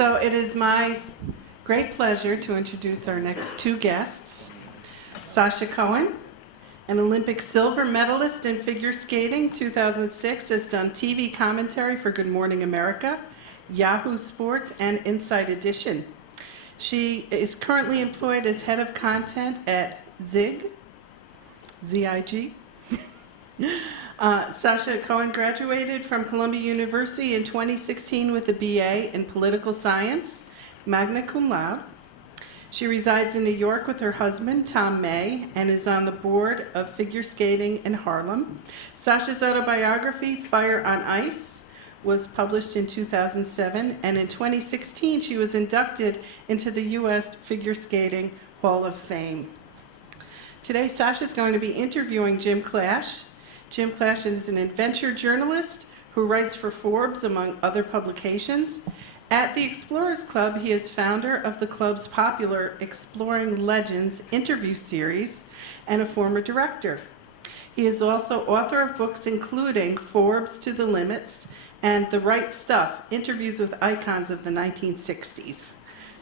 So it is my great pleasure to introduce our next two guests. Sasha Cohen, an Olympic silver medalist in figure skating, 2006, has done TV commentary for Good Morning America, Yahoo Sports, and Inside Edition. She is currently employed as head of content at ZIG, Z-I-G. Sasha Cohen graduated from Columbia University in 2016 with a BA in political science, magna cum laude. She resides in New York with her husband, Tom May, and is on the board of figure skating in Harlem. Sasha's autobiography, Fire on Ice, was published in 2007, and in 2016 she was inducted into the U.S. Figure Skating Hall of Fame. Today, Sasha's going to be interviewing Jim Clash. Jim Clash is an adventure journalist who writes for Forbes, among other publications. At the Explorers Club, he is founder of the club's popular Exploring Legends interview series and a former director. He is also author of books including Forbes to the Limits and The Right Stuff, interviews with icons of the 1960s.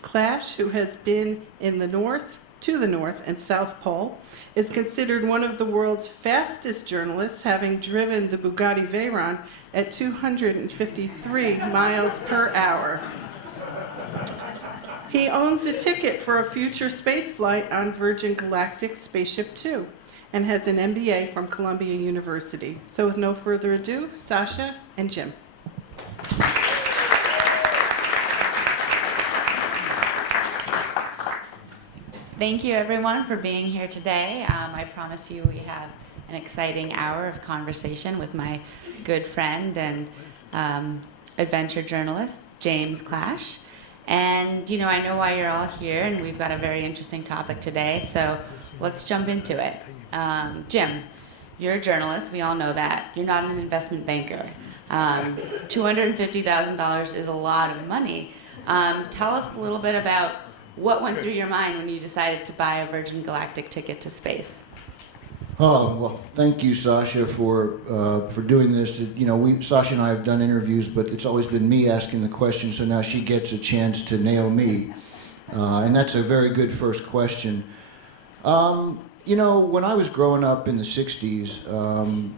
Clash, who has been in the North and South Pole, is considered one of the world's fastest journalists, having driven the Bugatti Veyron at 253 miles per hour. He owns a ticket for a future space flight on Virgin Galactic Spaceship Two and has an MBA from Columbia University. So with no further ado, Sasha and Jim. Thank you, everyone, for being here today. I promise you we have an exciting hour of conversation with my good friend and adventure journalist, James Clash. And, you know, I know why you're all here, and we've got a very interesting topic today, so let's jump into it. Jim, you're a journalist. We all know that. You're not an investment banker. $250,000 is a lot of money. Tell us a little bit about what went through your mind when you decided to buy a Virgin Galactic ticket to space? Oh, well, thank you, Sasha, for doing this. You know, Sasha and I have done interviews, but it's always been me asking the question, so now she gets a chance to nail me. And that's a very good first question. You know, when I was growing up in the 60s,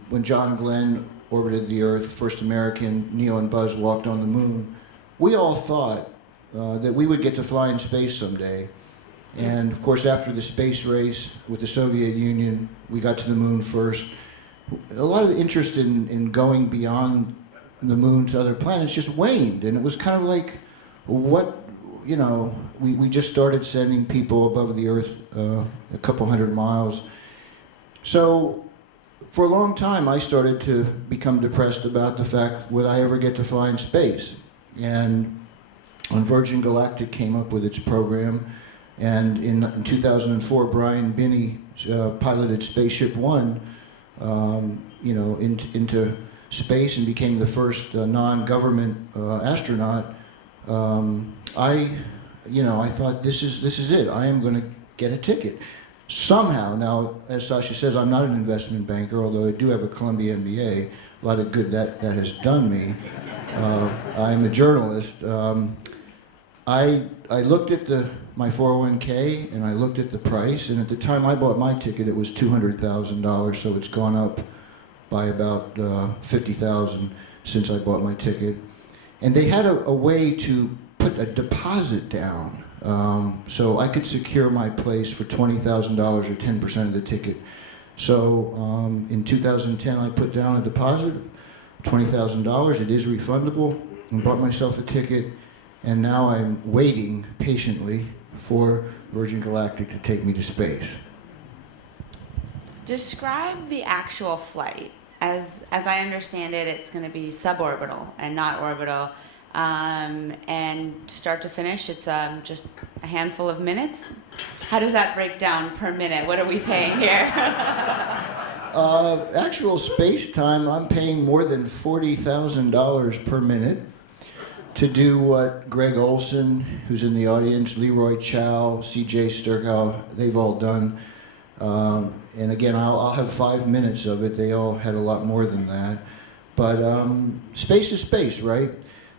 when John Glenn orbited the Earth, first American, Neil and Buzz walked on the moon, we all thought that we would get to fly in space someday. And of course, after the space race with the Soviet Union, we got to the moon first. A lot of the interest in going beyond the moon to other planets just waned. And it was kind of like, what, you know, we just started sending people above the Earth a couple hundred miles. So for a long time, I started to become depressed about the fact, would I ever get to fly in space? And when Virgin Galactic came up with its program, and in 2004, Brian Binney piloted Spaceship One, you know, into space and became the first non-government astronaut. I thought this is it. I am going to get a ticket somehow. Now, as Sasha says, I'm not an investment banker, although I do have a Columbia MBA. A lot of good that has done me. I'm a journalist. I looked at my 401k and I looked at the price, and at the time I bought my ticket it was $200,000, so it's gone up by about $50,000 since I bought my ticket. And they had a way to put a deposit down, so I could secure my place for $20,000 or 10% of the ticket. So in 2010 I put down a deposit, $20,000. It is refundable, and bought myself a ticket. And now I'm waiting patiently for Virgin Galactic to take me to space. Describe the actual flight. As I understand it, it's going to be suborbital and not orbital. And start to finish, it's just a handful of minutes. How does that break down per minute? What are we paying here? Actual space time, I'm paying more than $40,000 per minute to do what Greg Olson, who's in the audience, Leroy Chow, C.J. Sturgow, they've all done. And again, I'll have 5 minutes of it. They all had a lot more than that. But space is space, right?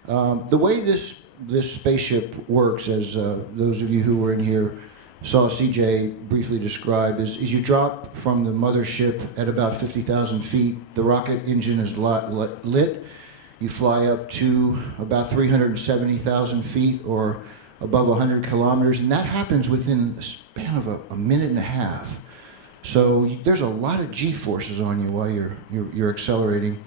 The way this this spaceship works, as those of you who were in here saw CJ briefly describe, is you drop from the mothership at about 50,000 feet. The rocket engine is lit. You fly up to about 370,000 feet, or above 100 kilometers, and that happens within a span of a minute and a half. So there's a lot of G-forces on you while you're accelerating.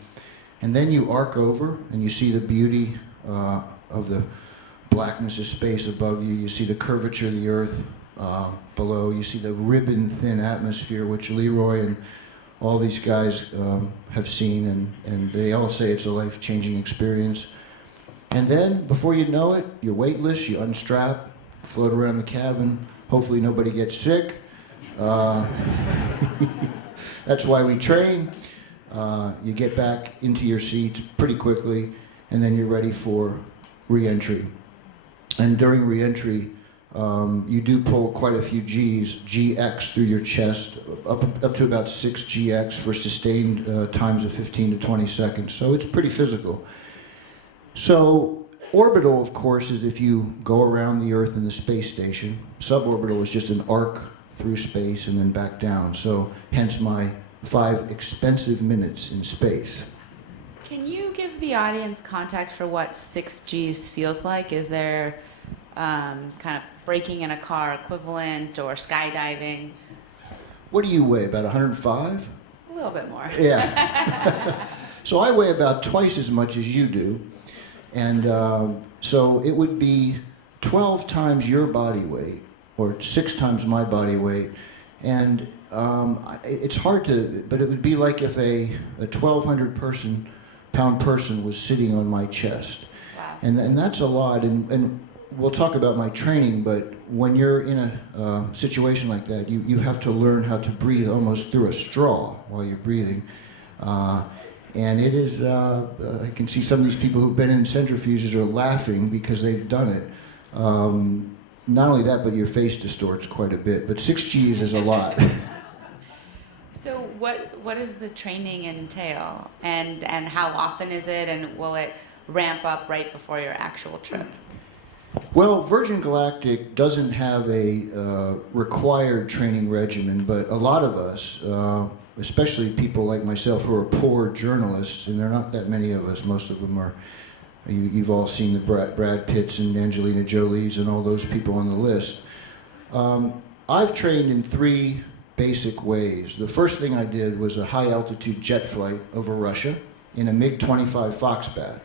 And then you arc over, and you see the beauty of the blackness of space above you. You see the curvature of the Earth below. You see the ribbon-thin atmosphere, which Leroy and all these guys have seen, and they all say it's a life-changing experience. And then, before you know it, you're weightless, you unstrap, float around the cabin. Hopefully nobody gets sick. That's why we train. You get back into your seats pretty quickly, and then you're ready for re-entry. And during re-entry, you do pull quite a few G's, GX through your chest, up to about 6 GX for sustained times of 15 to 20 seconds. So it's pretty physical. So orbital, of course, is if you go around the Earth and the space station. Suborbital is just an arc through space and then back down. So hence my 5 expensive minutes in space. Can you give the audience context for what 6 Gs feels like? Is there kind of braking in a car equivalent, or skydiving? What do you weigh, about 105? A little bit more. Yeah. So I weigh about twice as much as you do. And so it would be 12 times your body weight, or 6 times my body weight. And it's hard to, but it would be like if a 1,200 pound person was sitting on my chest. Wow. And that's a lot. And we'll talk about my training, but when you're in a situation like that, you have to learn how to breathe almost through a straw while you're breathing. And it is, I can see some of these people who've been in centrifuges are laughing because they've done it. Not only that, but your face distorts quite a bit. But 6 Gs is a lot. So what does the training entail? And how often is it? And will it ramp up right before your actual trip? Well, Virgin Galactic doesn't have a required training regimen, but a lot of us, especially people like myself who are poor journalists, and there are not that many of us, most of them are, you've all seen the Brad Pitts and Angelina Jolies and all those people on the list. I've trained in 3 basic ways. The first thing I did was a high-altitude jet flight over Russia in a MiG-25 Foxbat,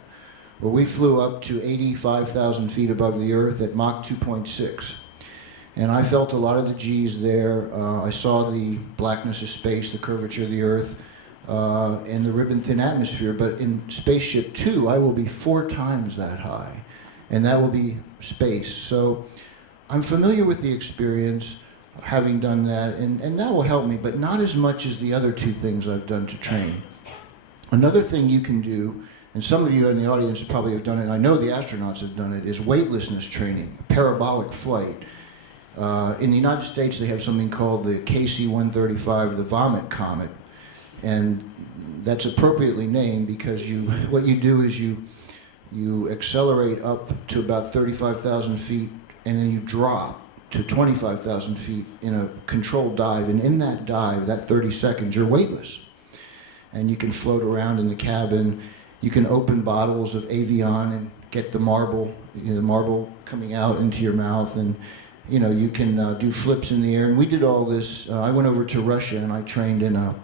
where we flew up to 85,000 feet above the Earth at Mach 2.6. And I felt a lot of the G's there. I saw the blackness of space, the curvature of the Earth, and the ribbon-thin atmosphere. But in Spaceship 2, I will be 4 times that high, and that will be space. So I'm familiar with the experience, having done that, and that will help me, but not as much as the other 2 things I've done to train. Another thing you can do, and some of you in the audience probably have done it, and I know the astronauts have done it, is weightlessness training, parabolic flight. In the United States, they have something called the KC-135, the Vomit Comet, and that's appropriately named because what you do is you accelerate up to about 35,000 feet, and then you drop to 25,000 feet in a controlled dive, and in that dive, that 30 seconds, you're weightless. And you can float around in the cabin. You can open bottles of Avion and get the marble coming out into your mouth, and you can do flips in the air. And we did all this. I went over to Russia and I trained in it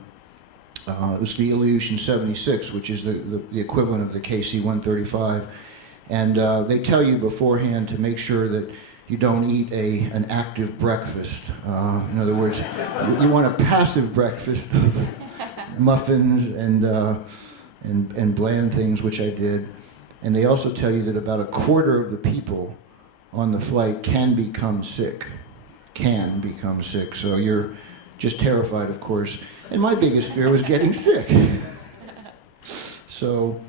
was the Ilyushin 76, which is the equivalent of the KC-135. And they tell you beforehand to make sure that you don't eat an active breakfast. In other words, you want a passive breakfast, muffins and bland things, which I did. And they also tell you that about 1/4 of the people on the flight can become sick. So you're just terrified, of course. And my biggest fear was getting sick. So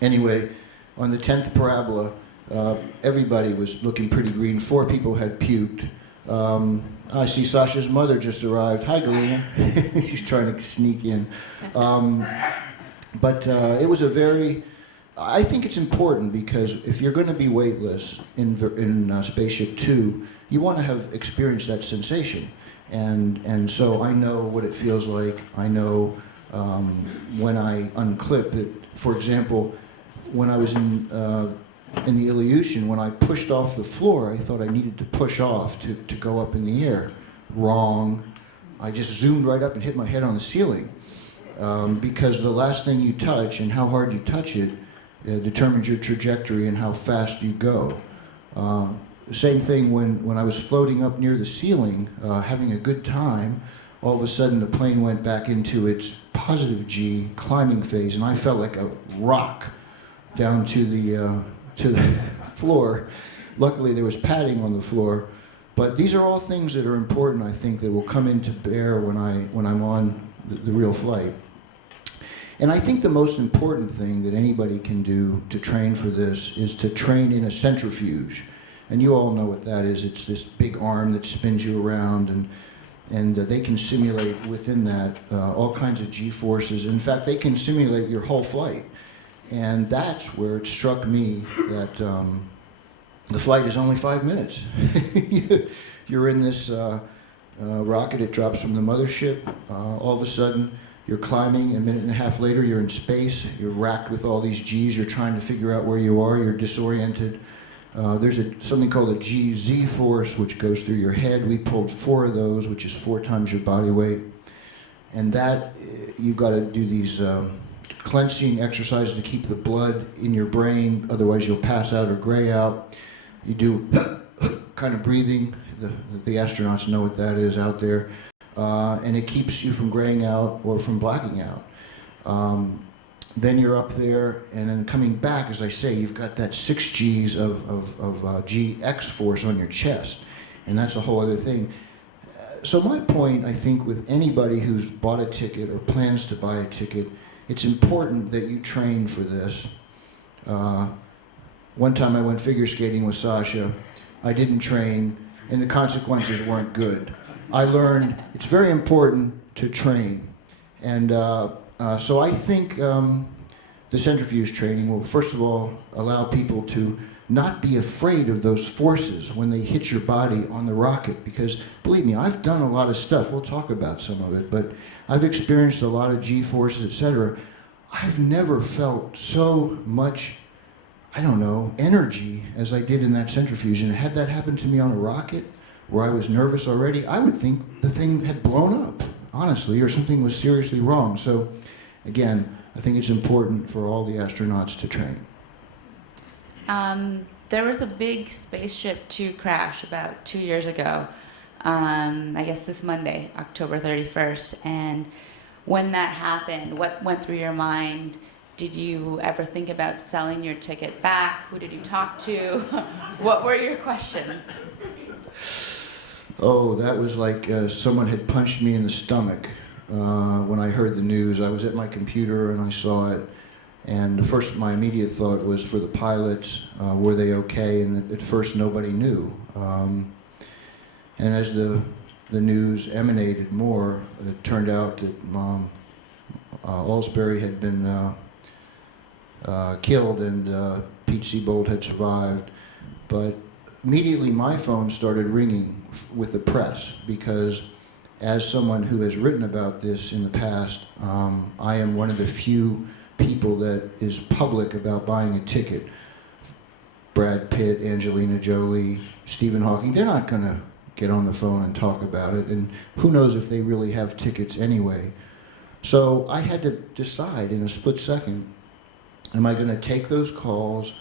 anyway, on the 10th parabola, everybody was looking pretty green. 4 people had puked. I see Sasha's mother just arrived. Hi, Galina. She's trying to sneak in. But it was a very I think it's important because if you're going to be weightless in Spaceship Two, you want to have experienced that sensation, and so I know what it feels like. I know when I unclip it. For example, when I was in the Ilyushin, when I pushed off the floor, I thought I needed to push off to go up in the air. Wrong. I just zoomed right up and hit my head on the ceiling because the last thing you touch and how hard you touch it determines your trajectory and how fast you go. Same thing when I was floating up near the ceiling, having a good time, all of a sudden the plane went back into its positive G climbing phase, and I felt like a rock down to the floor. Luckily there was padding on the floor, but these are all things that are important, I think, that will come into bear when I'm on the real flight. And I think the most important thing that anybody can do to train for this is to train in a centrifuge. And you all know what that is. It's this big arm that spins you around, and they can simulate within that all kinds of G-forces. In fact, they can simulate your whole flight. And that's where it struck me that the flight is only 5 minutes. You're in this rocket, it drops from the mothership. All of a sudden, you're climbing, a minute and a half later, you're in space. You're racked with all these Gs. You're trying to figure out where you are. You're disoriented. There's something called a GZ force, which goes through your head. We pulled 4 of those, which is 4 times your body weight. And that, you've got to do these clenching exercises to keep the blood in your brain. Otherwise, you'll pass out or gray out. You do kind of breathing. The astronauts know what that is out there. And it keeps you from graying out or from blacking out. Then you're up there, and then coming back, as I say, you've got that 6 Gs of GX force on your chest, and that's a whole other thing. So my point, I think, with anybody who's bought a ticket or plans to buy a ticket, it's important that you train for this. One time I went figure skating with Sasha. I didn't train, and the consequences weren't good. I learned it's very important to train. And so I think the centrifuge training will, first of all, allow people to not be afraid of those forces when they hit your body on the rocket. Because, believe me, I've done a lot of stuff. We'll talk about some of it. But I've experienced a lot of G-forces, etc. I've never felt so much, I don't know, energy as I did in that centrifuge. And had that happened to me on a rocket, where I was nervous already, I would think the thing had blown up, honestly, or something was seriously wrong. So, again, I think it's important for all the astronauts to train. There was a big Spaceship Two crash about 2 years ago, I guess this Monday, October 31st. And when that happened, what went through your mind? Did you ever think about selling your ticket back? Who did you talk to? What were your questions? Oh, that was like someone had punched me in the stomach when I heard the news. I was at my computer and I saw it. And first, my immediate thought was for the pilots, were they okay? And at first, nobody knew. And as the news emanated more, it turned out that Alsbury had been killed and Pete Seabold had survived. But immediately my phone started ringing with the press because as someone who has written about this in the past, I am one of the few people that is public about buying a ticket. Brad Pitt, Angelina Jolie, Stephen Hawking, they're not going to get on the phone and talk about it, and who knows if they really have tickets anyway. So I had to decide in a split second, am I going to take those calls?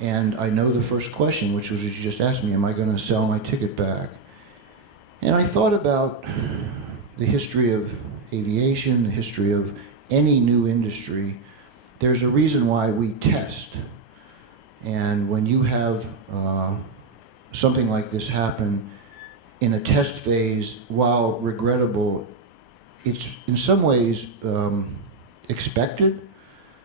And I know the first question, which was what you just asked me, am I going to sell my ticket back? And I thought about the history of aviation, the history of any new industry. There's a reason why we test. And when you have something like this happen in a test phase, while regrettable, it's in some ways expected.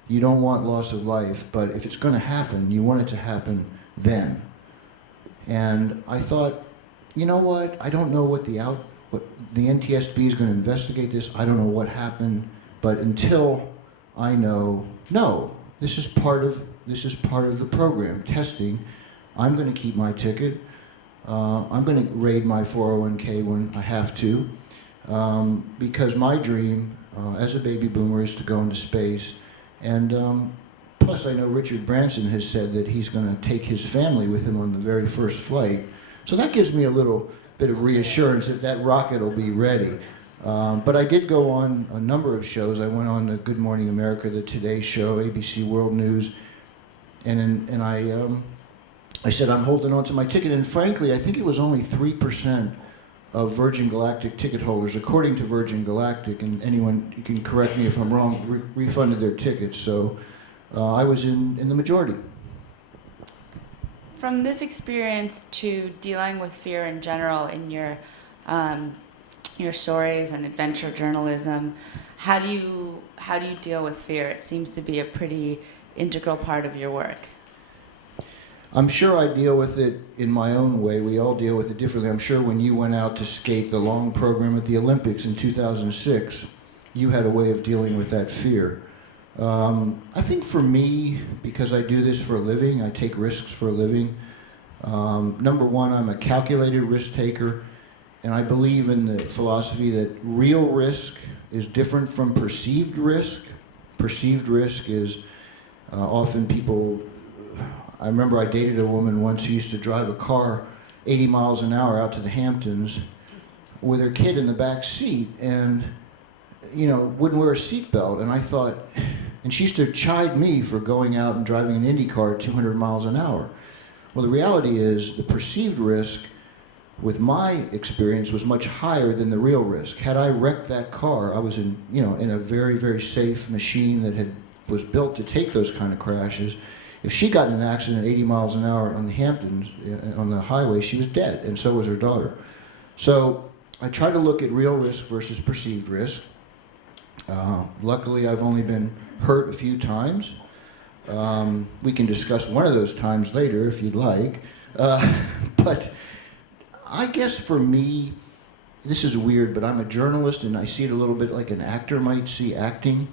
You don't want loss of life, but if it's going to happen, you want it to happen then. And I thought, you know what? I don't know what the NTSB is going to investigate this. I don't know what happened, but until I know, no, this is part of the program, testing. I'm going to keep my ticket. I'm going to raid my 401k when I have to, because my dream as a baby boomer is to go into space. And plus, I know Richard Branson has said that he's going to take his family with him on the very first flight. So that gives me a little bit of reassurance that that rocket will be ready. But I did go on a number of shows. I went on the Good Morning America, the Today Show, ABC World News, and I said I'm holding on to my ticket. And frankly, I think it was only 3% of Virgin Galactic ticket holders, according to Virgin Galactic, and anyone you can correct me if I'm wrong, refunded their tickets. So I was in the majority. From this experience to dealing with fear in general in your stories and adventure journalism, how do you deal with fear? It seems to be a pretty integral part of your work. I'm sure I deal with it in my own way. We all deal with it differently. I'm sure when you went out to skate the long program at the Olympics in 2006, you had a way of dealing with that fear. I think for me, because I do this for a living, I take risks for a living. Number one, I'm a calculated risk taker, and I believe in the philosophy that real risk is different from perceived risk. Perceived risk is often people. I remember I dated a woman once who used to drive a car 80 miles an hour out to the Hamptons with her kid in the back seat, and wouldn't wear a seatbelt. And I thought, and she used to chide me for going out and driving an Indy car at 200 miles an hour. Well, the reality is the perceived risk with my experience was much higher than the real risk. Had I wrecked that car, I was in a very, very safe machine that was built to take those kind of crashes. If she got in an accident at 80 miles an hour on the Hamptons, on the highway, she was dead, and so was her daughter. So I try to look at real risk versus perceived risk. Luckily, I've only been hurt a few times. We can discuss one of those times later if you'd like. But I guess for me, this is weird, but I'm a journalist, and I see it a little bit like an actor might see acting.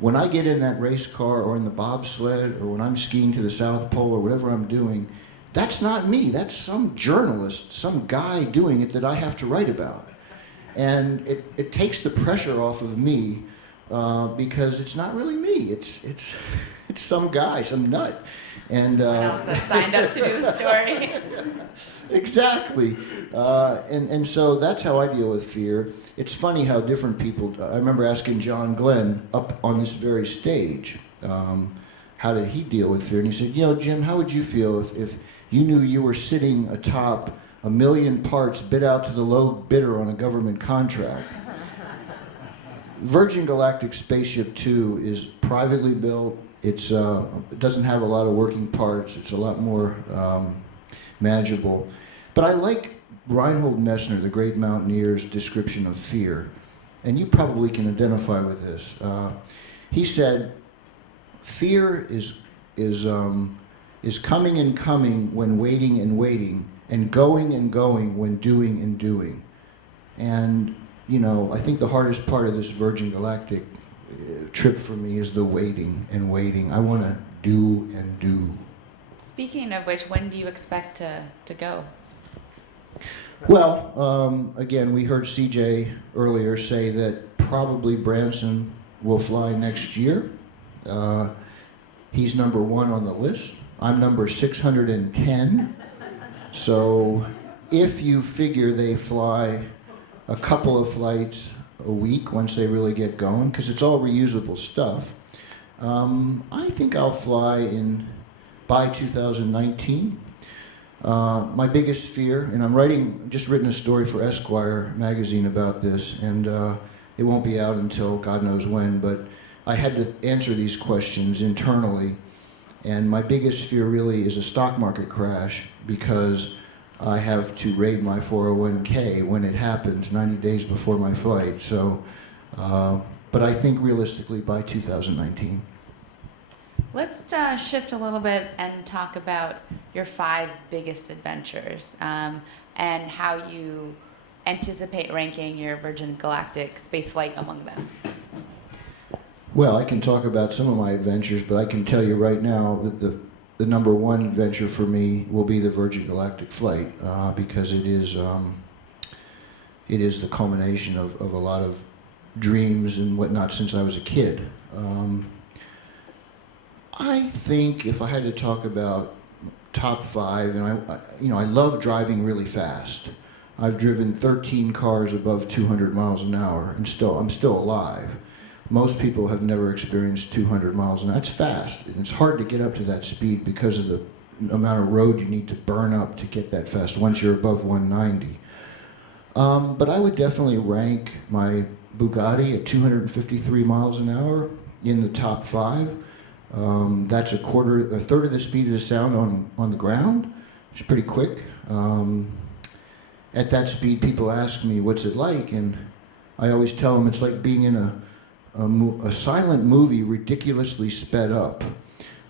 When I get in that race car or in the bobsled or when I'm skiing to the South Pole or whatever I'm doing, that's not me. That's some journalist, some guy doing it that I have to write about. And it takes the pressure off of me because it's not really me. It's some guy, some nut. And someone else that signed up to do the story. Exactly. And so that's how I deal with fear. It's funny how different people, I remember asking John Glenn up on this very stage, how did he deal with fear? And he said, Jim, how would you feel if you knew you were sitting atop 1 million parts bid out to the low bidder on a government contract? Virgin Galactic Spaceship 2 is privately built. It doesn't have a lot of working parts. It's a lot more manageable. But I like Reinhold Messner, the great mountaineer's description of fear, and you probably can identify with this. He said, "Fear is coming and coming when waiting and waiting, and going when doing and doing." And I think the hardest part of this Virgin Galactic trip for me is the waiting and waiting. I want to do and do. Speaking of which, when do you expect to go? Well, again, we heard CJ earlier say that probably Branson will fly next year. He's number 1 on the list. I'm number 610. So if you figure they fly a couple of flights a week once they really get going, because it's all reusable stuff, I think I'll fly by 2019. My biggest fear, and I'm just written a story for Esquire magazine about this, and it won't be out until God knows when, but I had to answer these questions internally, and my biggest fear really is a stock market crash, because I have to raid my 401k when it happens 90 days before my flight. So, but I think realistically by 2019. Let's shift a little bit and talk about your 5 biggest adventures and how you anticipate ranking your Virgin Galactic spaceflight among them. Well, I can talk about some of my adventures, but I can tell you right now that the number one adventure for me will be the Virgin Galactic flight, because it is the culmination of a lot of dreams and whatnot since I was a kid. I think if I had to talk about top five, and I love driving really fast. I've driven 13 cars above 200 miles an hour, and I'm still alive. Most people have never experienced 200 miles an hour. It's fast, and it's hard to get up to that speed because of the amount of road you need to burn up to get that fast once you're above 190. But I would definitely rank my Bugatti at 253 miles an hour in the top five. That's a third of the speed of the sound on the ground. It's pretty quick. At that speed, people ask me, what's it like? And I always tell them it's like being in a silent movie ridiculously sped up,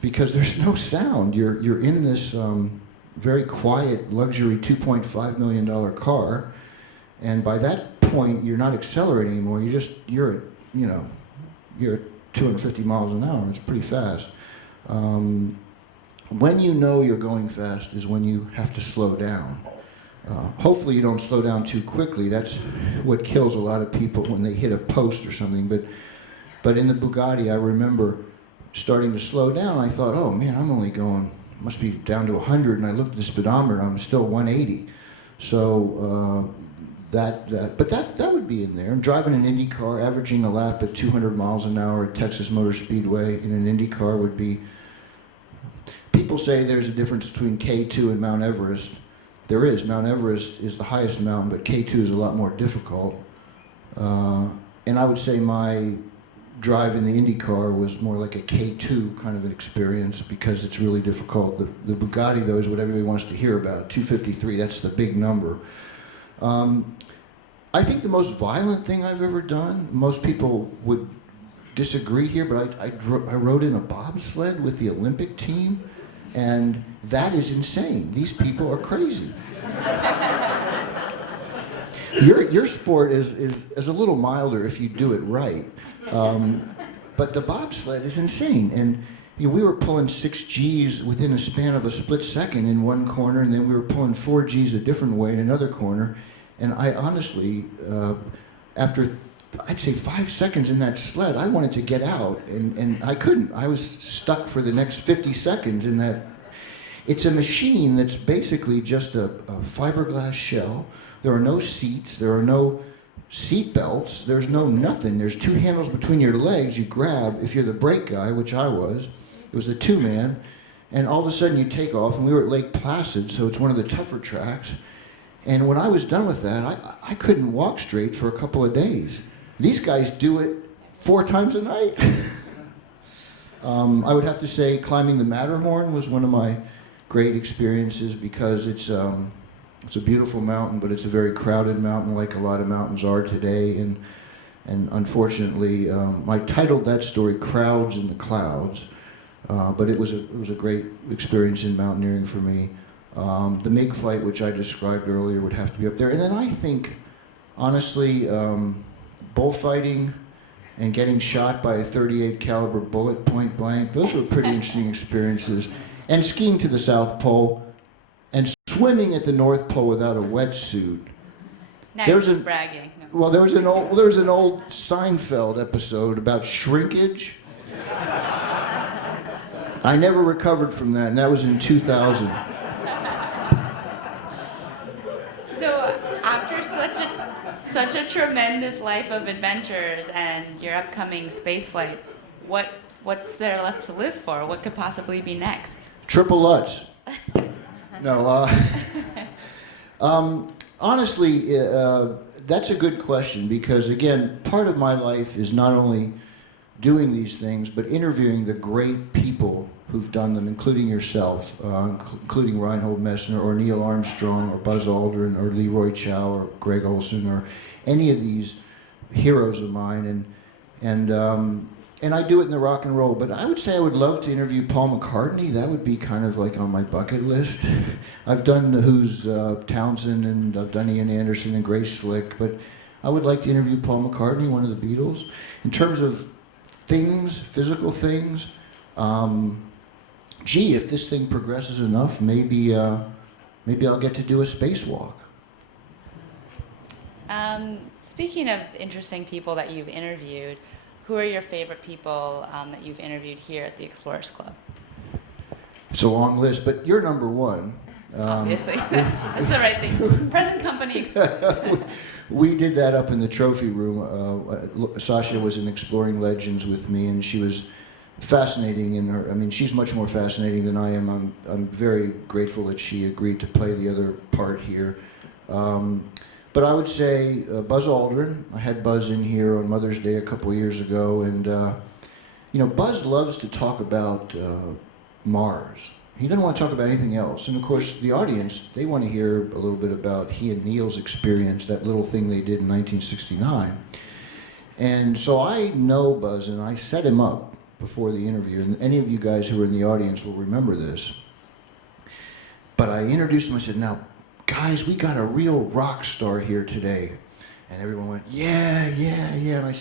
because there's no sound. You're in this very quiet luxury $2.5 million car, and by that point you're not accelerating anymore. You're at 250 miles an hour. It's pretty fast. When you know you're going fast is when you have to slow down. Hopefully you don't slow down too quickly. That's what kills a lot of people when they hit a post or something. But in the Bugatti, I remember starting to slow down. I thought, oh man, I'm only going, must be down to 100, and I looked at the speedometer, I'm still 180. So that would be in there. I'm driving an Indy car, averaging a lap at 200 miles an hour at Texas Motor Speedway in an Indy car would be. People say there's a difference between K2 and Mount Everest. There is. Mount Everest is the highest mountain, but K2 is a lot more difficult. And I would say my drive in the Indy car was more like a K2 kind of an experience, because it's really difficult. The Bugatti, though, is what everybody wants to hear about. 253, that's the big number. I think the most violent thing I've ever done, most people would disagree here, but I rode in a bobsled with the Olympic team, and that is insane. These people are crazy. Your sport is a little milder if you do it right, but the bobsled is insane. And we were pulling 6 Gs within a span of a split second in one corner, and then we were pulling 4 Gs a different way in another corner. And I honestly, after I'd say 5 seconds in that sled, I wanted to get out, and I couldn't. I was stuck for the next 50 seconds in that. It's a machine that's basically just a fiberglass shell. There are no seats, there are no seat belts, there's no nothing. There's 2 handles between your legs you grab. If you're the brake guy, which I was, it was the 2-man, and all of a sudden you take off, and we were at Lake Placid, so it's one of the tougher tracks. And when I was done with that, I couldn't walk straight for a couple of days. These guys do it 4 times a night. I would have to say climbing the Matterhorn was one of my great experiences, because it's a beautiful mountain, but it's a very crowded mountain, like a lot of mountains are today. And unfortunately, I titled that story "Crowds in the Clouds," but it was a great experience in mountaineering for me. The MiG flight, which I described earlier, would have to be up there. And then I think, honestly, bullfighting and getting shot by a .38 caliber bullet point blank, those were pretty interesting experiences. And skiing to the South Pole and swimming at the North Pole without a wetsuit. Now you're just bragging. No. Well, there was an old Seinfeld episode about shrinkage. I never recovered from that, and that was in 2000. So after such a tremendous life of adventures and your upcoming space flight, what's there left to live for? What could possibly be next? Triple Lutz. No, honestly, that's a good question, because again, part of my life is not only doing these things, but interviewing the great people who've done them, including yourself, including Reinhold Messner or Neil Armstrong or Buzz Aldrin or Leroy Chiao or Greg Olson or any of these heroes of mine, and I do it in the rock and roll. But I would say I would love to interview Paul McCartney. That would be kind of like on my bucket list. I've done the Who's Townsend, and I've done Ian Anderson and Grace Slick, but I would like to interview Paul McCartney, one of the Beatles. In terms of things, physical things. Gee, if this thing progresses enough, maybe I'll get to do a spacewalk. Speaking of interesting people that you've interviewed, who are your favorite people that you've interviewed here at the Explorers Club? It's a long list, but you're number one. Obviously. That's the right thing. Present company excluded. We did that up in the trophy room. Sasha was in Exploring Legends with me, and she was fascinating in her. I mean, she's much more fascinating than I am. I'm very grateful that she agreed to play the other part here. But I would say Buzz Aldrin. I had Buzz in here on Mother's Day a couple of years ago, and you know, Buzz loves to talk about Mars. He doesn't want to talk about anything else. And of course, the audience, they want to hear a little bit about he and Neil's experience, that little thing they did in 1969. And so I know Buzz, and I set him up before the interview, and any of you guys who are in the audience will remember this. But I introduced him, I said, now, guys, we got a real rock star here today. And everyone went, yeah. And I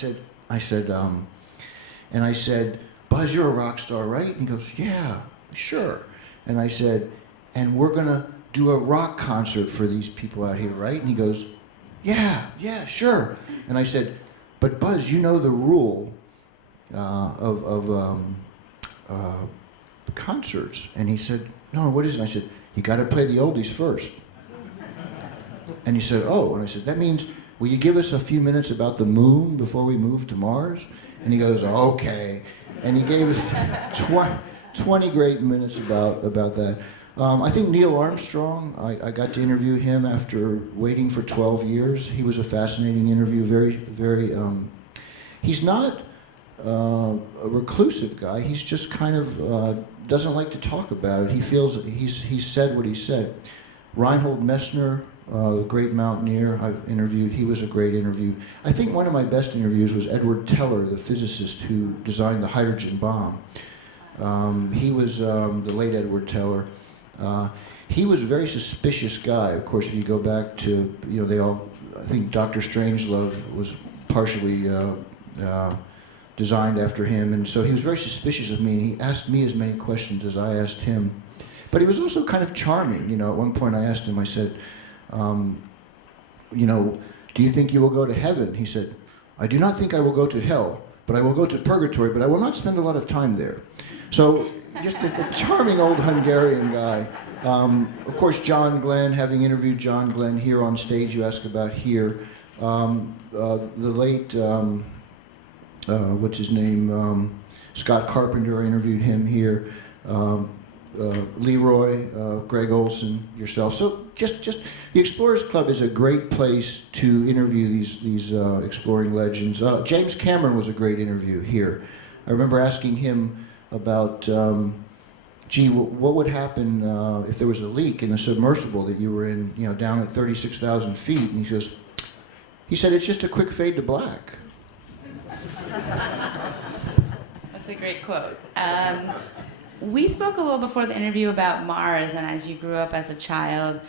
said, Buzz, you're a rock star, right? And he goes, yeah, sure. And I said, and we're gonna do a rock concert for these people out here, right? And he goes, yeah, sure. And I said, but Buzz, you know the rule of concerts. And he said, no, what is it? And I said, you gotta play the oldies first. And he said, oh. And I said, that means, will you give us a few minutes about the moon before we move to Mars? And he goes, okay. And he gave us 20 great minutes about that. I think Neil Armstrong, I got to interview him after waiting for 12 years. He was a fascinating interview, very, he's not a reclusive guy. He's just kind of doesn't like to talk about it. He feels he's said what he said. Reinhold Messner, the great mountaineer I've interviewed, he was a great interview. I think one of my best interviews was Edward Teller, the physicist who designed the hydrogen bomb. He was the late Edward Teller. He was a very suspicious guy. Of course, if you go back to, you know, I think Dr. Strangelove was partially designed after him, and so he was very suspicious of me, and he asked me as many questions as I asked him. But he was also kind of charming. You know, at one point I asked him, I said, you know, do you think you will go to heaven? He said, I do not think I will go to hell, but I will go to purgatory, but I will not spend a lot of time there. So just a charming old Hungarian guy. Of course, John Glenn, having interviewed John Glenn here on stage, you ask about here. The late, what's his name? Scott Carpenter, I interviewed him here. Leroy, Greg Olson, yourself. So just the Explorers Club is a great place to interview these exploring legends. James Cameron was a great interview here. I remember asking him about, gee, what would happen if there was a leak in the submersible that you were in, you know, down at 36,000 feet? And he said, it's just a quick fade to black. That's a great quote. We spoke a little before the interview about Mars, and as you grew up as a child,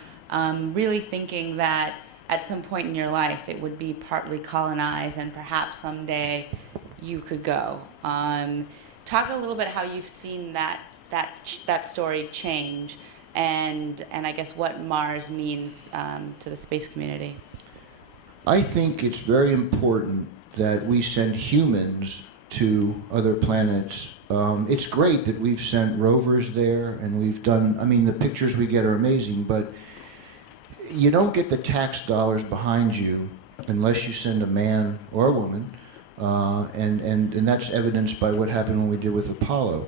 really thinking that at some point in your life it would be partly colonized and perhaps someday you could go. Talk a little bit how you've seen that story change, and I guess what Mars means to the space community. I think it's very important that we send humans to other planets. It's great that we've sent rovers there, and we've done, I mean, the pictures we get are amazing, but you don't get the tax dollars behind you unless you send a man or a woman, and that's evidenced by what happened when we did with Apollo.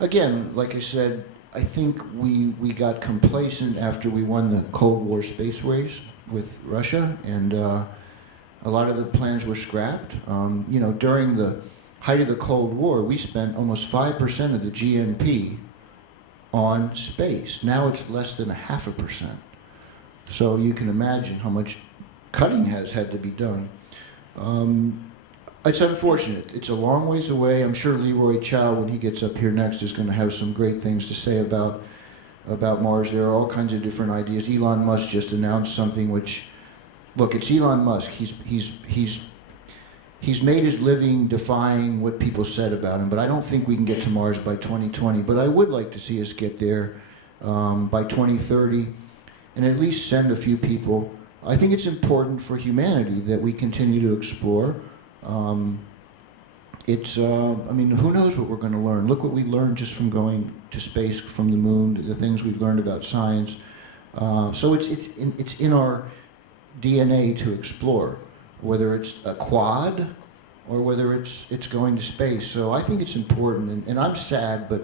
Again, like I said, I think we got complacent after we won the Cold War space race with Russia, and a lot of the plans were scrapped. You know, during the height of the Cold War, we spent almost 5% of the GNP on space. Now it's less than 0.5%. So you can imagine how much cutting has had to be done. It's unfortunate. It's a long ways away. I'm sure Leroy Chow, when he gets up here next, is going to have some great things to say about Mars. There are all kinds of different ideas. Elon Musk just announced something which, look, it's Elon Musk. He's he's made his living defying what people said about him, but I don't think we can get to Mars by 2020. But I would like to see us get there by 2030 and at least send a few people. I think it's important for humanity that we continue to explore. I mean, who knows what we're going to learn? Look what we learned just from going to space, from the moon, the things we've learned about science. So it's in our DNA to explore, whether it's a quad or whether it's going to space. So I think it's important, and I'm sad, but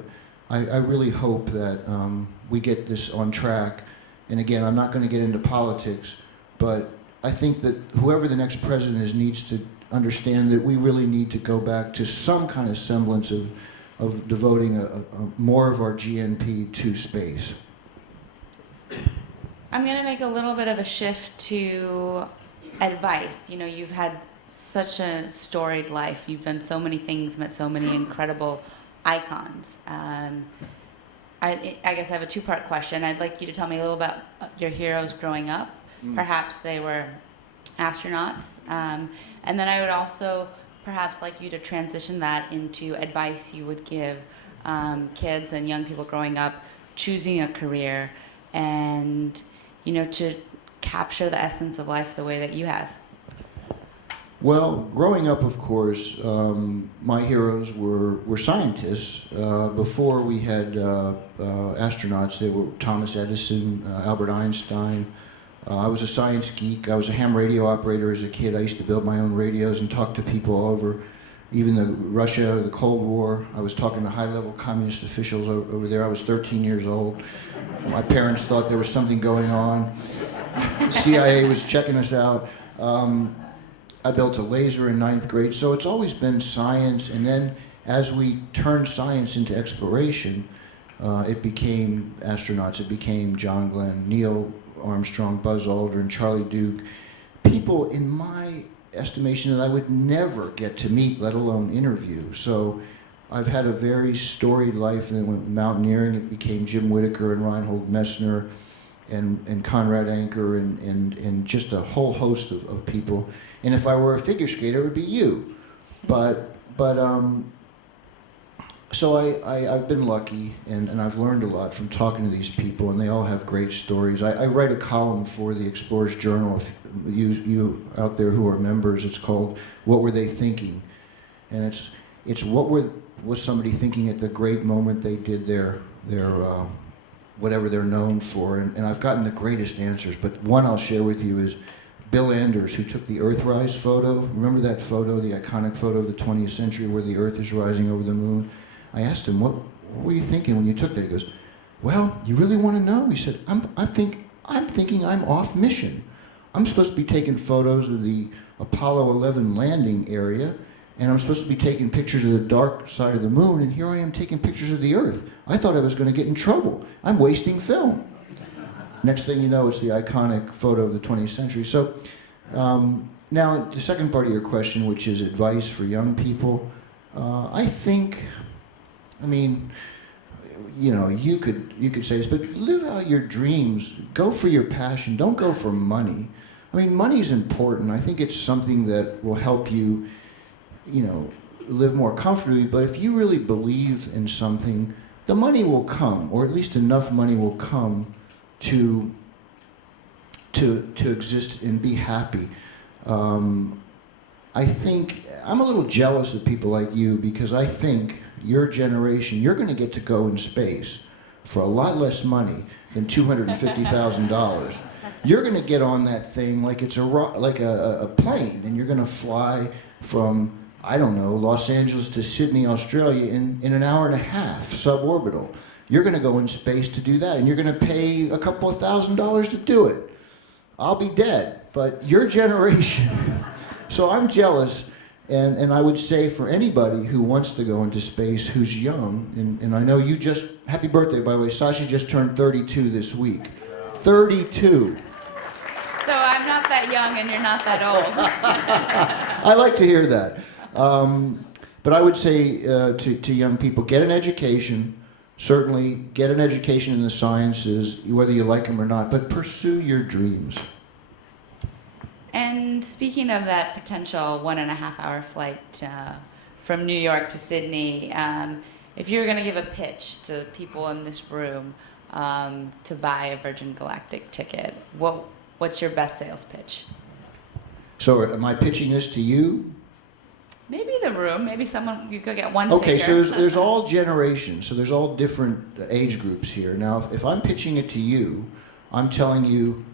I really hope that we get this on track. And again, I'm not going to get into politics, but I think that whoever the next president is needs to understand that we really need to go back to some kind of semblance of devoting more of our GNP to space. I'm going to make a little bit of a shift to advice. You know, you've had such a storied life. You've done so many things, met so many incredible icons. I guess I have a two-part question. I'd like you to tell me a little about your heroes growing up. Perhaps they were astronauts. And then I would also perhaps like you to transition that into advice you would give kids and young people growing up, choosing a career, and, you know, to capture the essence of life the way that you have. Well, growing up, of course, my heroes were scientists. Before we had astronauts, they were Thomas Edison, Albert Einstein. I was a science geek. I was a ham radio operator as a kid. I used to build my own radios and talk to people all over, even Russia, the Cold War. I was talking to high-level communist officials over there. I was 13 years old. My parents thought there was something going on. The CIA was checking us out. I built a laser in 9th grade. So it's always been science. And then as we turned science into exploration, it became astronauts. It became John Glenn, Neil Armstrong, Buzz Aldrin, Charlie Duke. People, in my estimation, that I would never get to meet, let alone interview. So I've had a very storied life. And then went mountaineering. It became Jim Whittaker and Reinhold Messner and Conrad Anker and just a whole host of people. And if I were a figure skater, it would be you. So I've been lucky, and I've learned a lot from talking to these people, and they all have great stories. I write a column for the Explorers Journal. If you out there who are members, it's called "What Were They Thinking?" And it's what was somebody thinking at the great moment they did their whatever they're known for. And I've gotten the greatest answers, but one I'll share with you is Bill Anders, who took the Earthrise photo. Remember that photo, the iconic photo of the 20th century where the Earth is rising over the moon? I asked him, what were you thinking when you took that? He goes, well, you really want to know? He said, I'm thinking I'm off mission. I'm supposed to be taking photos of the Apollo 11 landing area, and I'm supposed to be taking pictures of the dark side of the moon, and here I am taking pictures of the Earth. I thought I was going to get in trouble. I'm wasting film. Next thing you know, it's the iconic photo of the 20th century. So now the second part of your question, which is advice for young people, I think, I mean, you know, you could say this, but live out your dreams. Go for your passion. Don't go for money. I mean, money is important. I think it's something that will help you, you know, live more comfortably. But if you really believe in something, the money will come, or at least enough money will come to exist and be happy. I think I'm a little jealous of people like you, because I think your generation, you're going to get to go in space for a lot less money than $250,000. You're going to get on that thing like it's a plane, and you're going to fly from, I don't know, Los Angeles to Sydney, Australia in an hour and a half, suborbital. You're going to go in space to do that, and you're going to pay a couple of $1,000s to do it. I'll be dead, but your generation. So I'm jealous, and I would say for anybody who wants to go into space, who's young, and I know you just, happy birthday, by the way, Sasha just turned 32 this week. 32. So I'm not that young and you're not that old. I like to hear that. But I would say to young people, get an education. Certainly get an education in the sciences, whether you like them or not, but pursue your dreams. And speaking of that potential 1.5-hour flight from New York to Sydney, if you were going to give a pitch to people in this room to buy a Virgin Galactic ticket, what's your best sales pitch? So am I pitching this to you? Maybe the room, maybe someone, you could get one Okay, taker. so there's all generations, so there's all different age groups here. Now, if I'm pitching it to you, I'm telling you,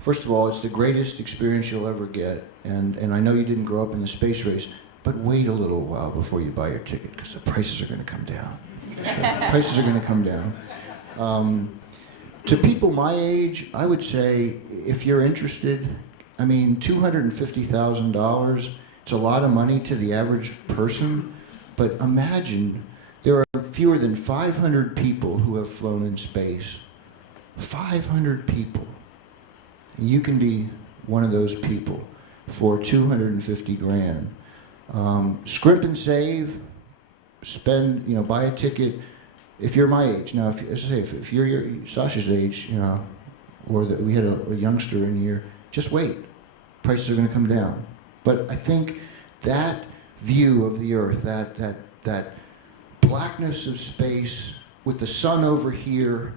first of all, it's the greatest experience you'll ever get, and I know you didn't grow up in the space race, but wait a little while before you buy your ticket, because the prices are going to come down. The prices are going to come down. To people my age, I would say, if you're interested, I mean, $250,000, it's a lot of money to the average person, but imagine there are fewer than 500 people who have flown in space. 500 people. And you can be one of those people for 250 grand. Scrimp and save, spend, buy a ticket. If you're my age, now, if you're Sasha's age, or we had a youngster in here, just wait. Prices are going to come down. But I think that view of the Earth, that blackness of space with the sun over here,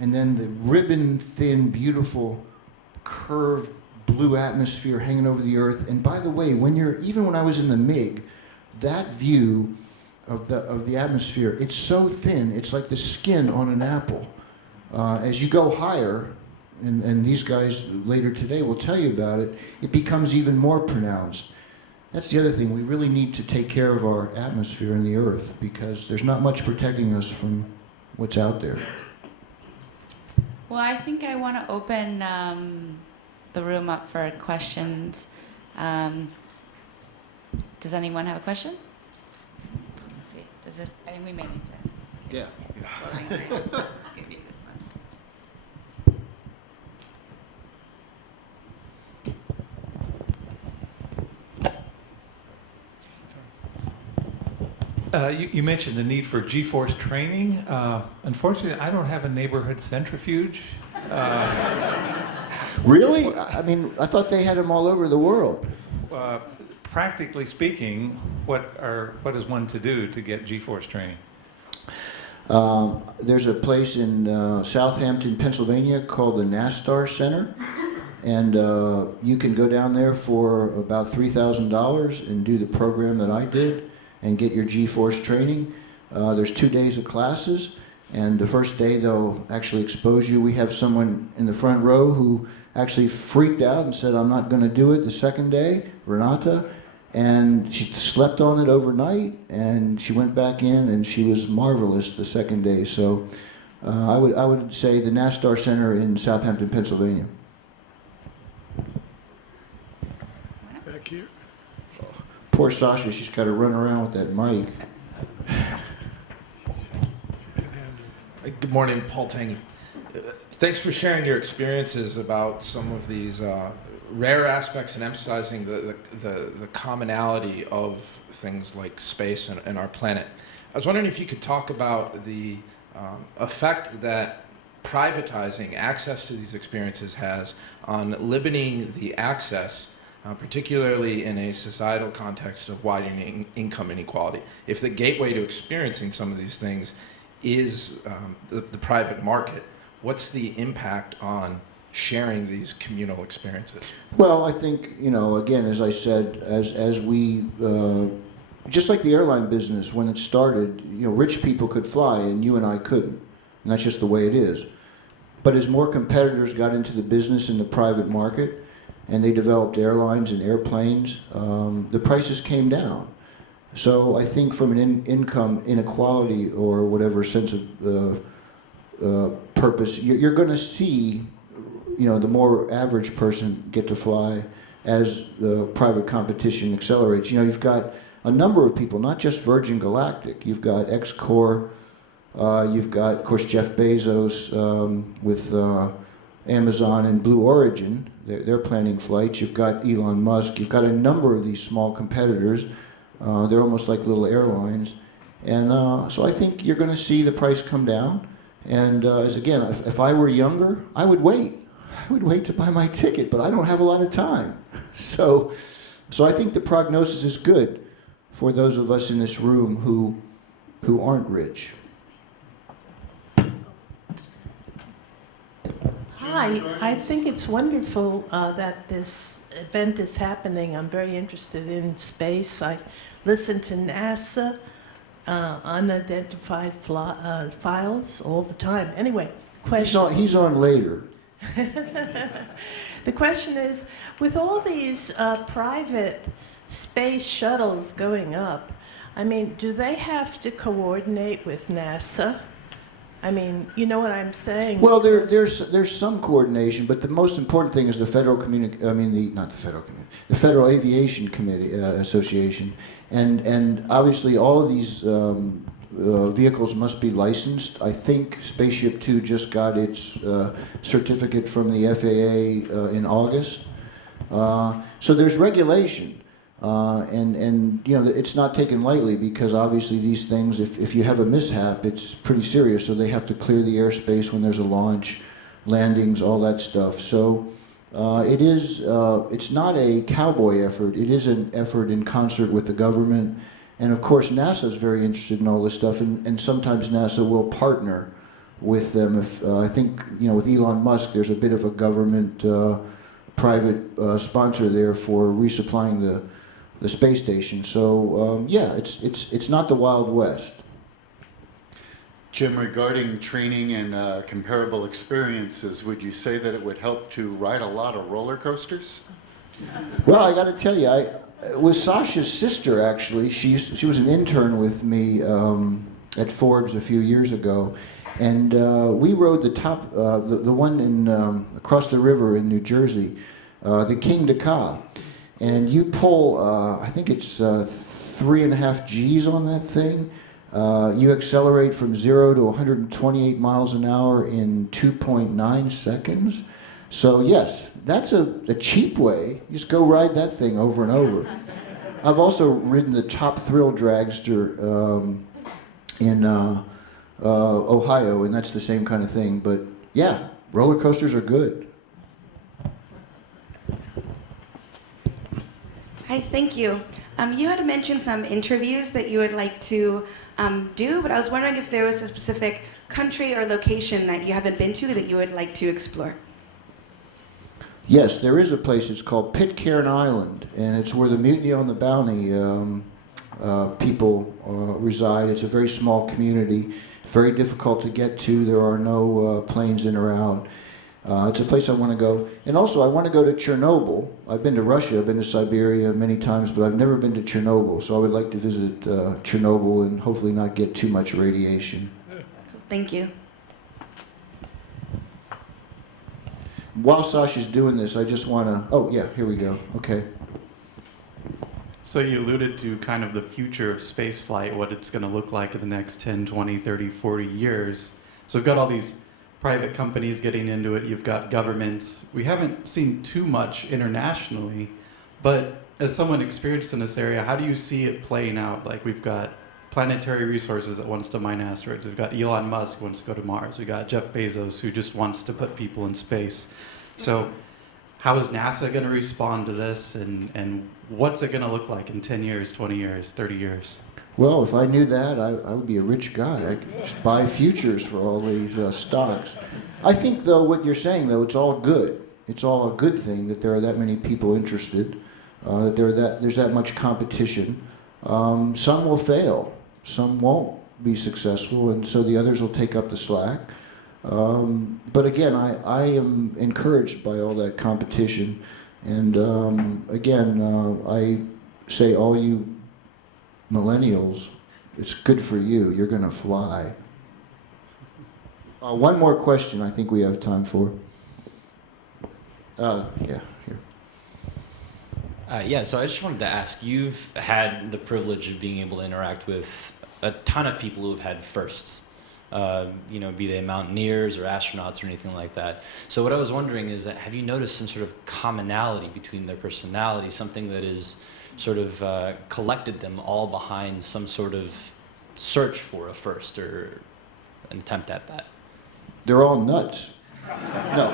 and then the ribbon-thin, beautiful, curved blue atmosphere hanging over the Earth. And by the way, even when I was in the MiG, that view of the atmosphere, it's so thin, it's like the skin on an apple. As you go higher, and these guys later today will tell you about it, it becomes even more pronounced. That's the other thing. We really need to take care of our atmosphere and the Earth, because there's not much protecting us from what's out there. Well, I think I want to open the room up for questions. Does anyone have a question? Let's see. I think we may need to. Yeah. Give you this one. You mentioned the need for GForce training. Unfortunately, I don't have a neighborhood centrifuge. Really? I mean, I thought they had them all over the world. Practically speaking, what is one to do to get GForce training? There's a place in Southampton, Pennsylvania called the NASTAR Center, and you can go down there for about $3,000 and do the program that I did and get your GForce training. There's 2 days of classes, and the first day they'll actually expose you. We have someone in the front row who actually freaked out and said, I'm not going to do it the second day, Renata, and she slept on it overnight, and she went back in, and she was marvelous the second day. So I would say the NASTAR Center in Southampton, Pennsylvania. Back here. Poor Sasha, she's got to run around with that mic. Good morning, Paul Tangy. Thanks for sharing your experiences about some of these rare aspects and emphasizing the commonality of things like space and our planet. I was wondering if you could talk about the effect that privatizing access to these experiences has on limiting the access, particularly in a societal context of widening income inequality. If the gateway to experiencing some of these things is the private market, what's the impact on sharing these communal experiences? Well, I think, again, as I said, as we, just like the airline business, when it started, rich people could fly and you and I couldn't. And that's just the way it is. But as more competitors got into the business in the private market, and they developed airlines and airplanes, the prices came down. So I think from an income inequality or whatever sense of purpose, you're going to see, the more average person get to fly as the private competition accelerates. You've got a number of people, not just Virgin Galactic. You've got X-Corp, you've got, of course, Jeff Bezos with Amazon and Blue Origin. They're planning flights. You've got Elon Musk. You've got a number of these small competitors. They're almost like little airlines. And so I think you're going to see the price come down. And if I were younger, I would wait. would wait to buy my ticket, but I don't have a lot of time. So I think the prognosis is good for those of us in this room who aren't rich. Hi, I think it's wonderful that this event is happening. I'm very interested in space. I listen to NASA unidentified files all the time. Anyway, question. He's on later. The question is, with all these private space shuttles going up, I mean, do they have to coordinate with NASA? I mean, you know what I'm saying? Well, Because- there's some coordination, but the most important thing is the Federal Federal Aviation Committee Association, and obviously all of these vehicles must be licensed. I think Spaceship Two just got its certificate from the FAA in August. So there's regulation. And you know, it's not taken lightly, because obviously these things, if you have a mishap, it's pretty serious. So they have to clear the airspace when there's a launch, landings, all that stuff. So it's not a cowboy effort. It is an effort in concert with the government. And of course, NASA is very interested in all this stuff, and sometimes NASA will partner with them. If I think, you know, with Elon Musk, there's a bit of a government private sponsor there for resupplying the space station. So yeah, it's not the Wild West. Jim, regarding training and comparable experiences, would you say that it would help to ride a lot of roller coasters? Well, I got to tell you, with Sasha's sister, actually, she was an intern with me at Forbes a few years ago, and we rode the top, the one in across the river in New Jersey, the King de Ka. And you pull, I think it's 3.5 G's on that thing. You accelerate from 0 to 128 miles an hour in 2.9 seconds. So yes, that's a cheap way. You just go ride that thing over and over. I've also ridden the Top Thrill Dragster in Ohio, and that's the same kind of thing. But yeah, roller coasters are good. Hi, thank you. You had mentioned some interviews that you would like to do, but I was wondering if there was a specific country or location that you haven't been to that you would like to explore. Yes, there is a place. It's called Pitcairn Island, and it's where the Mutiny on the Bounty people reside. It's a very small community, very difficult to get to. There are no planes in or out. It's a place I want to go. And also, I want to go to Chernobyl. I've been to Russia, I've been to Siberia many times, but I've never been to Chernobyl. So I would like to visit Chernobyl and hopefully not get too much radiation. Cool. Thank you. While Sasha's doing this, I just want to... Oh, yeah, here we go. Okay. So you alluded to kind of the future of spaceflight, what it's going to look like in the next 10, 20, 30, 40 years. So we've got all these private companies getting into it. You've got governments. We haven't seen too much internationally, but as someone experienced in this area, how do you see it playing out? Like, we've got Planetary Resources that wants to mine asteroids. We've got Elon Musk who wants to go to Mars. We've got Jeff Bezos who just wants to put people in space. So how is NASA going to respond to this, and what's it going to look like in 10 years, 20 years, 30 years? Well, if I knew that, I would be a rich guy. I could just buy futures for all these stocks. I think, though, what you're saying, though, it's all good. It's all a good thing that there are that many people interested, that there's that much competition. Some will fail. Some won't be successful, and so the others will take up the slack. But again, I am encouraged by all that competition. And again, I say all you millennials, it's good for you. You're going to fly. One more question I think we have time for. Yeah, here. Yeah, so I just wanted to ask, you've had the privilege of being able to interact with a ton of people who have had firsts, you know, be they mountaineers or astronauts or anything like that. So what I was wondering is, have you noticed some sort of commonality between their personalities, something that is sort of collected them all behind some sort of search for a first or an attempt at that? They're all nuts. No.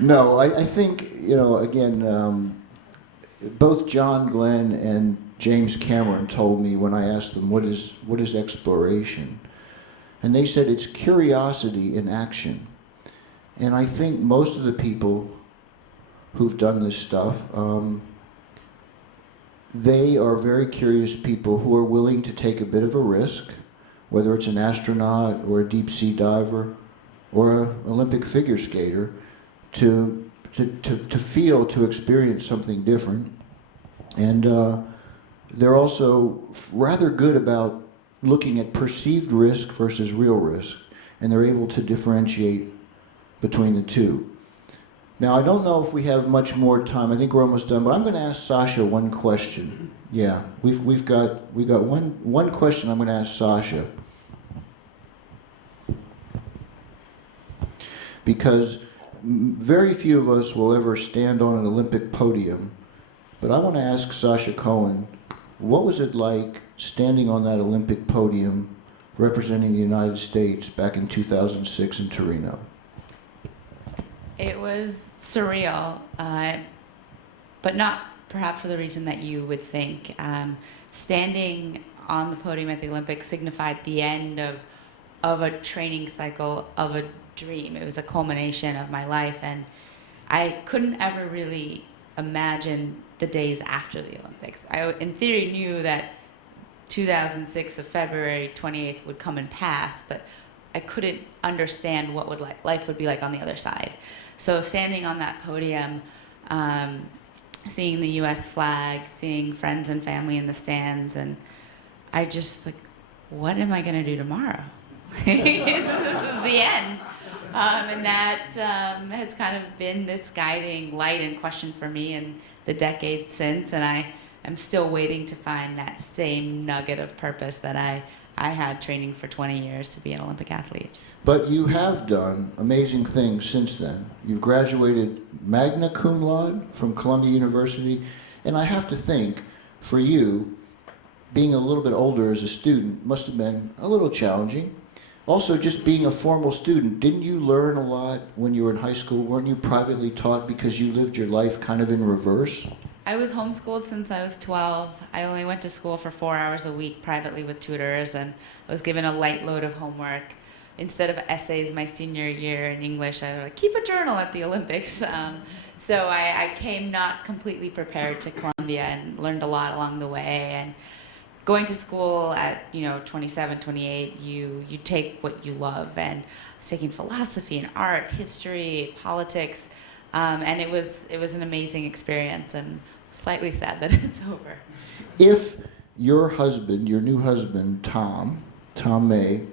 No, I think, again, both John Glenn and James Cameron told me when I asked them, what is exploration? And they said it's curiosity in action. And I think most of the people who've done this stuff, they are very curious people who are willing to take a bit of a risk, whether it's an astronaut or a deep sea diver or an Olympic figure skater, to feel, to experience something different. And they're also rather good about looking at perceived risk versus real risk, and they're able to differentiate between the two. Now, I don't know if we have much more time. I think we're almost done, but I'm going to ask Sasha one question. Yeah, we've got one question I'm going to ask Sasha. Because very few of us will ever stand on an Olympic podium, but I want to ask Sasha Cohen, what was it like standing on that Olympic podium representing the United States back in 2006 in Torino? It was surreal, but not perhaps for the reason that you would think. Standing on the podium at the Olympics signified the end of a training cycle, of a dream. It was a culmination of my life, and I couldn't ever really imagine the days after the Olympics. I, in theory, knew that 2006 of February 28th would come and pass, but I couldn't understand what life would be like on the other side. So standing on that podium, seeing the U.S. flag, seeing friends and family in the stands, and I just what am I going to do tomorrow? The end. And that has kind of been this guiding light and question for me in the decade since, and I am still waiting to find that same nugget of purpose that I had training for 20 years to be an Olympic athlete. But you have done amazing things since then. You've graduated magna cum laude from Columbia University, and I have to think, for you, being a little bit older as a student must have been a little challenging. Also, just being a formal student, didn't you learn a lot when you were in high school? Weren't you privately taught because you lived your life kind of in reverse? I was homeschooled since I was 12. I only went to school for 4 hours a week privately with tutors, and I was given a light load of homework. Instead of essays my senior year in English, I would keep a journal at the Olympics. So I came not completely prepared to Columbia and learned a lot along the way. And going to school at 27, 28, you take what you love. And I was taking philosophy and art, history, politics, and it was an amazing experience. And slightly sad that it's over. If your husband, your new husband, Tom May,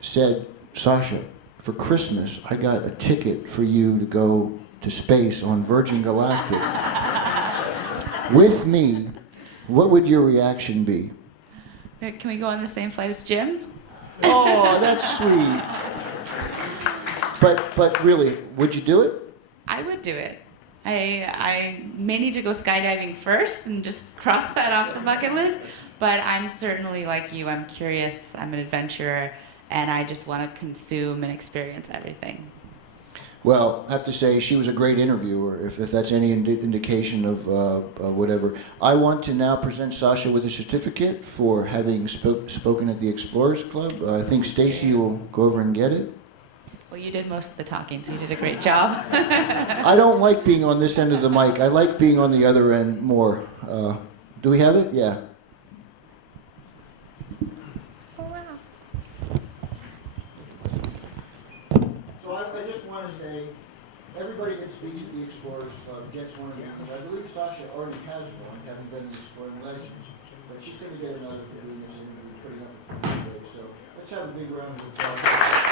said, Sasha, for Christmas, I got a ticket for you to go to space on Virgin Galactic with me, what would your reaction be? Can we go on the same flight as Jim? Oh, that's sweet. But really, would you do it? I would do it. I may need to go skydiving first and just cross that off the bucket list, but I'm certainly like you. I'm curious, I'm an adventurer, and I just want to consume and experience everything. Well, I have to say, she was a great interviewer, if that's any indication of whatever. I want to now present Sasha with a certificate for having spoken at the Explorers Club. I think Stacy will go over and get it. Well, you did most of the talking, so you did a great job. I don't like being on this end of the mic. I like being on the other end more. Do we have it? Yeah. So I just want to say, everybody that speaks at the Explorers Club gets one of these. I believe Sasha already has one, having been the Exploring Legends, but she's going to get another for doing this interview, putting up a great. So let's have a big round of applause.